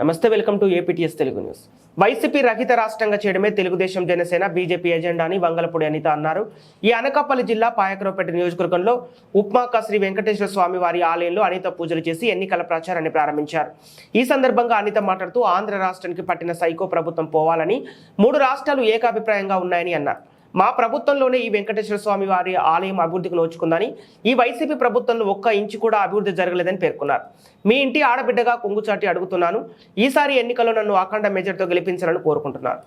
నమస్తే welcome to APTS Telugu news. YCP రహిత రాష్ట్రంగా చేయడమే తెలుగుదేశం జనసేన బీజేపీ ఎజెండా అని వంగలపూడి అనిత అన్నారు. ఈ అనకాపల్లి జిల్లా పాయకరావుపేట నియోజకవర్గంలో ఉప్మాక శ్రీ వెంకటేశ్వర స్వామి వారి ఆలయంలో అనిత పూజలు చేసి ఎన్నికల ప్రచారాన్ని ప్రారంభించారు. ఈ సందర్భంగా అనిత మాట్లాడుతూ ఆంధ్ర రాష్ట్రానికి పట్టిన సైకో ప్రభుత్వం పోవాలని మూడు రాష్ట్రాలు ఏకాభిప్రాయంగా ఉన్నాయని అన్నారు. మా ప్రభుత్వంలోనే ఈ వెంకటేశ్వర స్వామి వారి ఆలయం అభివృద్ధికి నోచుకుందని ఈ వైసీపీ ప్రభుత్వంలో ఒక్క ఇంచు కూడా అభివృద్ధి జరగలేదని పేర్కొన్నారు. మీ ఇంటి ఆడబిడ్డగా కొంగుచాటి అడుగుతున్నాను. ఈసారి ఎన్నికల్లో నన్ను అఖండ మెజర్తో గెలిపించాలని కోరుకుంటున్నారు.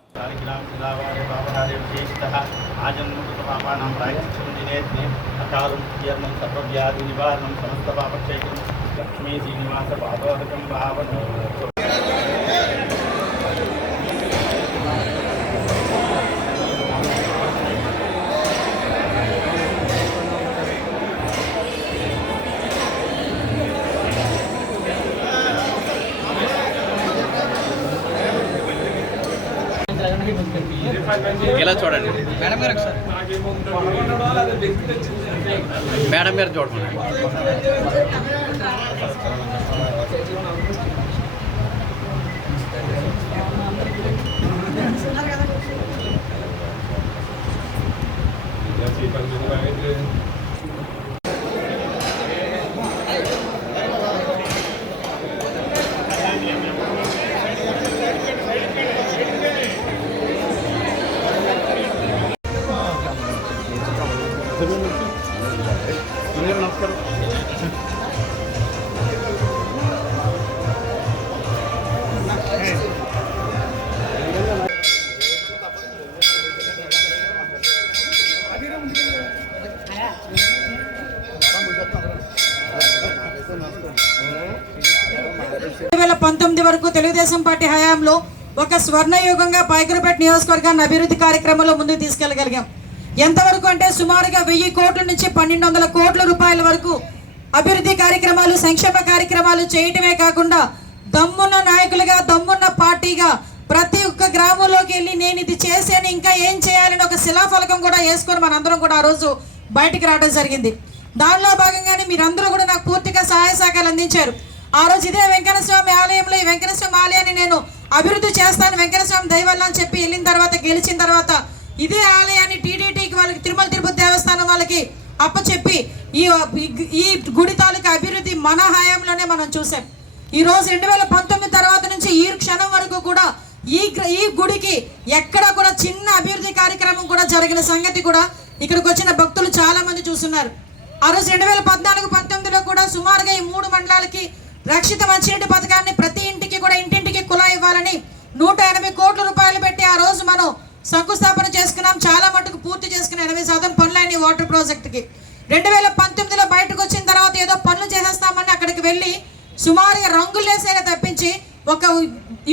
ఆజన్మృతపాపానాం ప్రాయశ్చిత్తం ఇలా చూడండి? మేడం గారు ఒకసారి. మేడం గారు చూడండి. నమస్కారం రెండు వేల పంతొమ్మిది వరకు తెలుగుదేశం పార్టీ హయాంలో ఒక స్వర్ణయుగంగా పైకరపేట నియోజకవర్గాన్ని అభివృద్ధి కార్యక్రమంలో ముందుకు తీసుకెళ్ళగలిగాం ఎంతవరకు అంటే సుమారుగా వెయ్యి కోట్ల నుంచి పన్నెండు వందల కోట్ల రూపాయల వరకు అభివృద్ధి కార్యక్రమాలు సంక్షేమ కార్యక్రమాలు చేయటమే కాకుండా దమ్మున్న నాయకులుగా దమ్మున్న పార్టీగా ప్రతి ఒక్క గ్రామంలోకి వెళ్ళి నేను ఇది చేశాను ఇంకా ఏం చేయాలని ఒక శిలాఫలకం కూడా వేసుకొని మనందరం కూడా ఆ రోజు బయటికి రావడం జరిగింది. దానిలో భాగంగానే మీరందరూ కూడా నాకు పూర్తిగా సహాయ సహకారాలు అందించారు. ఆ రోజు ఇదే వెంకటస్వామి ఆలయంలో ఈ వెంకటస్వామి ఆలయాన్ని నేను అభివృద్ధి చేస్తాను వెంకటస్వామి దయవల్ల అని చెప్పి వెళ్ళిన తర్వాత గెలిచిన తర్వాత ఇదే ఆలయాన్ని టీడీటీకి వాళ్ళకి తిరుమల తిరుపతి దేవస్థానం వాళ్ళకి అప్పచెప్పి ఈ ఈ గుడి తాలూకా అభివృద్ధి మన హయాంలోనే మనం చూసాం. ఈ రోజు రెండు వేల పంతొమ్మిది తర్వాత నుంచి ఈ క్షణం వరకు కూడా ఈ ఈ గుడికి ఎక్కడ కూడా చిన్న అభివృద్ధి కార్యక్రమం కూడా జరిగిన సంగతి కూడా ఇక్కడికి వచ్చిన భక్తులు చాలా మంది చూస్తున్నారు. ఆ రోజు రెండు వేల పద్నాలుగు పంతొమ్మిదిలో కూడా సుమారుగా ఈ మూడు మండలాలకి రక్షిత మంచినీటి పథకాన్ని ప్రతి ఇంటికి కూడా ఇంటింటికి కులా ఇవ్వాలని నూట ఎనభై కోట్ల రూపాయలు పెట్టి ఆ రోజు మనం శంకుస్థాపన చేసుకున్నాం చాలా మటుకు పూర్తి చేసుకున్న ఎనభై శాతం పనులైన వాటర్ ప్రాజెక్ట్కి. రెండు వేల పంతొమ్మిదిలో బయటకు వచ్చిన తర్వాత ఏదో పనులు చేసేస్తామని అక్కడికి వెళ్ళి సుమారుగా రంగులేసేలా తప్పించి ఒక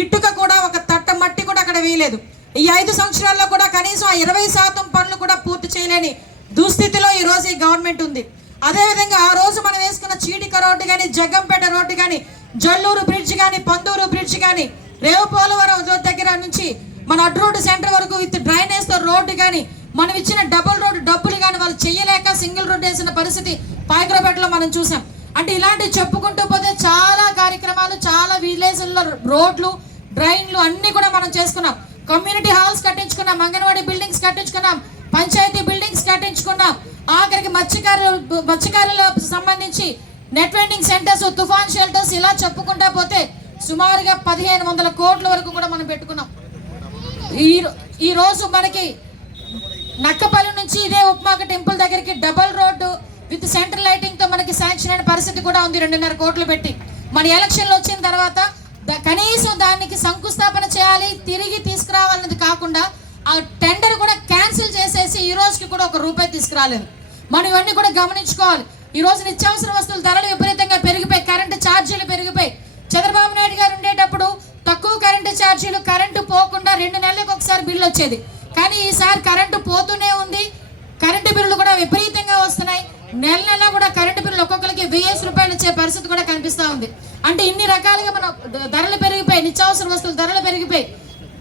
ఇటుక కూడా ఒక తట్ట మట్టి కూడా అక్కడ వేయలేదు. ఈ ఐదు సంవత్సరాల్లో కూడా కనీసం ఇరవై శాతం పనులు కూడా పూర్తి చేయలేని దుస్థితిలో ఈరోజు ఈ గవర్నమెంట్ ఉంది. అదేవిధంగా ఆ రోజు మనం వేసుకున్న చీడిక రోడ్డు కానీ జగ్గంపేట రోడ్డు కానీ జల్లూరు బ్రిడ్జ్ కానీ పందూరు బ్రిడ్జ్ కానీ రేవుపోలవరం దగ్గర నుంచి మన అడ్ రోడ్డు సెంటర్ వరకు విత్ డ్రైనేజ్తో రోడ్డు కానీ మనం ఇచ్చిన డబుల్ రోడ్డు డబ్బులు కానీ వాళ్ళు చేయలేక సింగిల్ రోడ్డు వేసిన పరిస్థితి పాయకరపేటలో మనం చూసాం. అంటే ఇలాంటివి చెప్పుకుంటూ పోతే చాలా కార్యక్రమాలు చాలా విలేజ్ల్లో రోడ్లు డ్రైన్లు అన్ని కూడా మనం చేసుకున్నాం. కమ్యూనిటీ హాల్స్ కట్టించుకున్నాం అంగన్వాడీ బిల్డింగ్స్ కట్టించుకున్నాం పంచాయతీ బిల్డింగ్స్ కట్టించుకున్నాం. ఆఖరికి మత్స్యకారులు మత్స్యకారులకు సంబంధించి నెట్ వెండింగ్ సెంటర్స్ తుఫాన్ షెల్టర్స్ ఇలా చెప్పుకుంటా పోతే సుమారుగా పదిహేను వందల కోట్ల వరకు కూడా మనం పెట్టుకున్నాం. ఈ ఈరోజు రోజు మనకి నక్కపల్లి నుంచి ఇదే ఉప్మాక టెంపుల్ దగ్గరికి డబల్ రోడ్డు విత్ సెంట్రల్ లైటింగ్తో మనకి శాంక్షన్ అయిన పరిస్థితి కూడా ఉంది. రెండున్నర కోట్లు పెట్టి మన ఎలక్షన్లు వచ్చిన తర్వాత కనీసం దానికి శంకుస్థాపన చేయాలి తిరిగి తీసుకురావాలన్నది కాకుండా ఆ టెండర్ కూడా క్యాన్సిల్ చేసేసి ఈ రోజుకి కూడా ఒక రూపాయి తీసుకురాలేదు. మనం ఇవన్నీ కూడా గమనించుకోవాలి. ఈ రోజు నిత్యావసర వస్తువుల ధరలు విపరీతంగా పెరిగిపోయి కరెంటు ఛార్జీలు పెరిగిపోయి చంద్రబాబు నాయుడు గారు ఉండేటప్పుడు కరెంటు ఛార్జీలు కరెంటు పోకుండా రెండు నెలలకు ఒకసారి బిల్లు వచ్చేది. కానీ ఈసారి కరెంటు పోతూనే ఉంది. కరెంటు బిల్లులు కూడా విపరీతంగా వస్తున్నాయి. నెల నెల కూడా కరెంటు బిల్లు ఒక్కొక్కరికి వెయ్యేసి రూపాయలు వచ్చే పరిస్థితి కూడా కనిపిస్తూ ఉంది. అంటే ఇన్ని రకాలుగా మనం ధరలు పెరిగిపోయి నిత్యావసర వస్తువులు ధరలు పెరిగిపోయి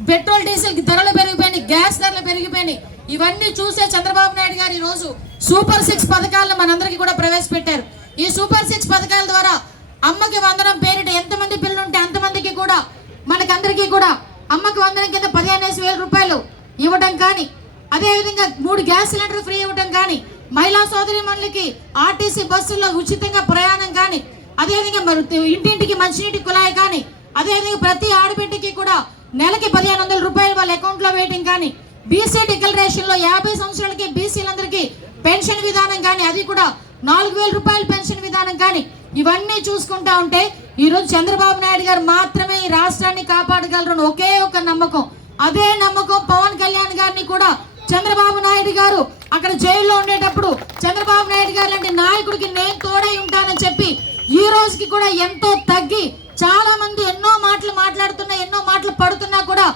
పెట్రోల్ డీజిల్ ధరలు పెరిగిపోయినాయి గ్యాస్ ధరలు పెరిగిపోయినాయి. ఇవన్నీ చూసే చంద్రబాబు నాయుడు గారు ఈరోజు రోజు సూపర్ సిక్స్ పథకాలను మనందరికీ కూడా ప్రవేశపెట్టారు. ఈ సూపర్ సిక్స్ పథకాల ద్వారా అమ్మకి వందనం పేరిట ఎంతమంది పిల్లలు ఉంటే అంతమందికి కూడా అందరికీ కూడా అమ్మకు వందనం కింద పదిహేను వేల రూపాయలు ఇవ్వడం కానీ అదేవిధంగా మూడు గ్యాస్ సిలిండర్ ఫ్రీ ఇవ్వడం కానీ మహిళా సోదరి ఆర్టీసీ బస్సుల్లో ఉచితంగా ప్రయాణం కానీ అదేవిధంగా మరి ఇంటింటికి మంచినీటి కుళాయి కానీ అదేవిధంగా ప్రతి ఆడబిడ్డకి కూడా నెలకి పదిహేను వందల రూపాయలు వాళ్ళ అకౌంట్లో వేయటం వేయడం కానీ బీసీ డిక్లరేషన్లో యాభై సంవత్సరాలకి బీసీలందరికీ పెన్షన్ విధానం కానీ అది కూడా నాలుగు వేల రూపాయల పెన్షన్ విధానం కానీ ఇవన్నీ చూసుకుంటా ఉంటే ఈరోజు చంద్రబాబు నాయుడు గారు మాత్రమే ఈ రాష్ట్రాన్ని కాపాడగలరు ఒకే ఒక నమ్మకం. అదే నమ్మకం పవన్ కళ్యాణ్ గారిని కూడా చంద్రబాబు నాయుడు గారు అక్కడ జైల్లో ఉండేటప్పుడు చంద్రబాబు నాయుడు గారు లాంటి నాయకుడికి నేను తోడై ఉంటానని చెప్పి ఈ రోజుకి కూడా ఎంతో తగ్గి చాలా మంది ఎన్నో మాటలు మాట్లాడుతున్నా ఎన్నో మాటలు పడుతున్నా కూడా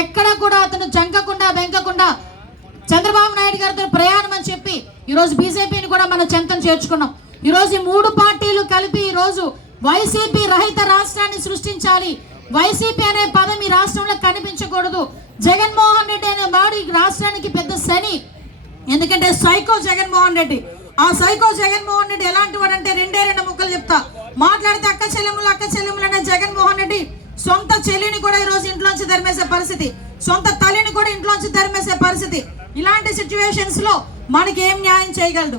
ఎక్కడ కూడా అతను చంకకుండా వెంకకుండా చంద్రబాబు నాయుడు గారితో ప్రయాణం అని చెప్పి ఈరోజు బీజేపీని కూడా మనం చెంతం చేర్చుకున్నాం. ఈరోజు ఈ మూడు పార్టీలు కలిపి ఈరోజు వైసీపీ రహిత రాష్ట్రాన్ని సృష్టించాలి. వైసీపీ అనే పదం ఈ రాష్ట్రంలో కనిపించకూడదు. జగన్మోహన్ రెడ్డి అనే వాడు ఈ రాష్ట్రానికి పెద్ద శని. ఎందుకంటే సైకో జగన్మోహన్ రెడ్డి. ఆ సైకో జగన్మోహన్ రెడ్డి ఎలాంటి వాడు అంటే రెండే రెండు ముక్కలు చెప్తా. మాట్లాడితే అక్క చెల్లెములు అక్క చెల్లెములు అనే జగన్మోహన్ రెడ్డి సొంత చెల్లిని కూడా ఈ రోజు ఇంట్లోంచి తరిమేసే పరిస్థితి. సొంత తల్లిని కూడా ఇంట్లోంచి తరిమేసే పరిస్థితి. ఇలాంటి సిచ్యువేషన్స్లో మనకి ఏం న్యాయం చేయగలదు